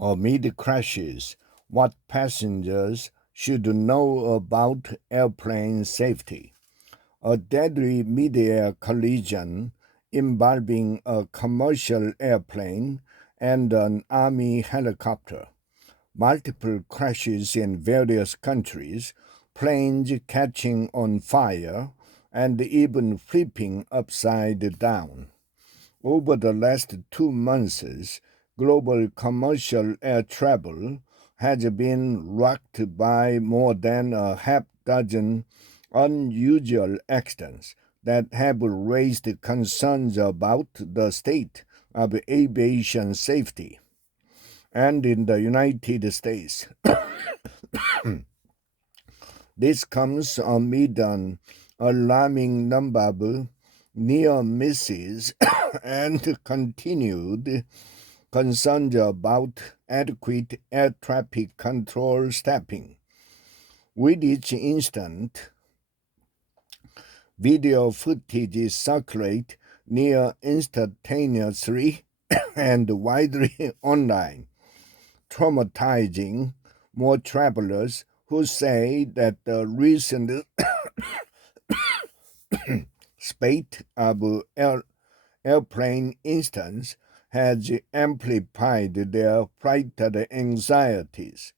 Amid crashes, what passengers should know about airplane safety. A deadly mid-air collision involving a commercial airplane and an army helicopter. Multiple crashes in various countries, planes catching on fire, and even flipping upside down. Over the last 2 months, global commercial air travel has been rocked by more than a half dozen unusual accidents that have raised concerns about the state of aviation safety. And in the United States, this comes amid an alarming number of near misses and continued concerns about adequate air traffic control staffing. With each incident, video footage circulate near instantaneously and widely online, traumatizing more travelers who say that the recent spate of airplane incidents has amplified their flight anxieties.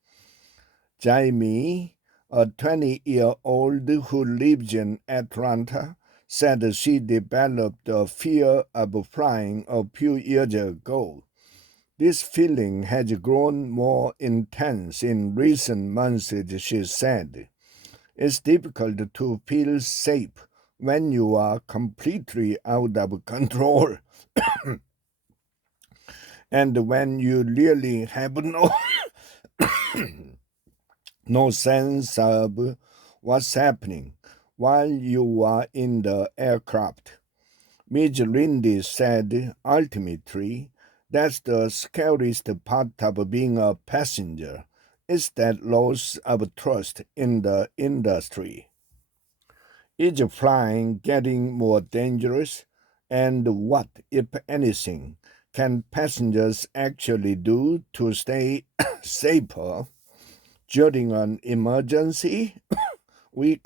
Jamie, a 20-year-old who lives in Atlanta, said she developed a fear of flying a few years ago. This feeling has grown more intense in recent months, she said. It's difficult to feel safe when you are completely out of control and when you really have no sense of what's happening while you are in the aircraft. Ms. Lindy said, ultimately, that's the scariest part of being a passenger, is that loss of trust in the industry. Is flying getting more dangerous? And what, if anything, can passengers actually do to stay safer during an emergency? We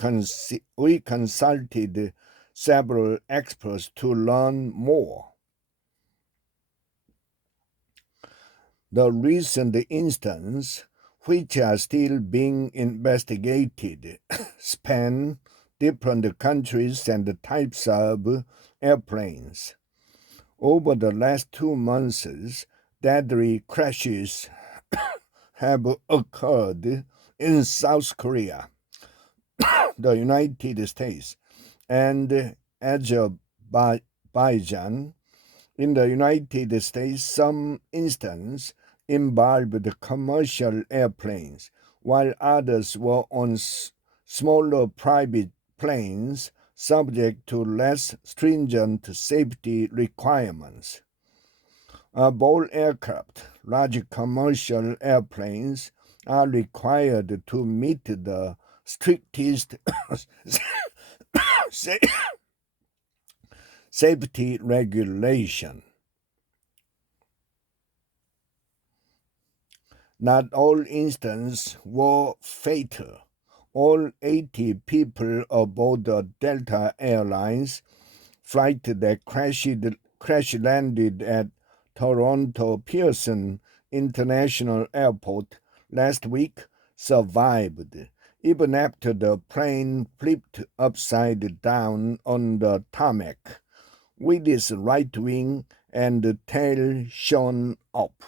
consulted several experts to learn more. The recent incidents, which are still being investigated, span different countries and types of airplanes. Over the last 2 months, deadly crashes have occurred in South Korea, the United States, and Azerbaijan. In the United States, some instances involved commercial airplanes, while others were on smaller private planes subject to less stringent safety requirements. All aircraft, large commercial airplanes, are required to meet the strictest safety regulation. Not all incidents were fatal. All 80 people aboard the Delta Airlines flight that crash landed at Toronto Pearson International Airport last week survived, even after the plane flipped upside down on the tarmac, with its right wing and tail shown up.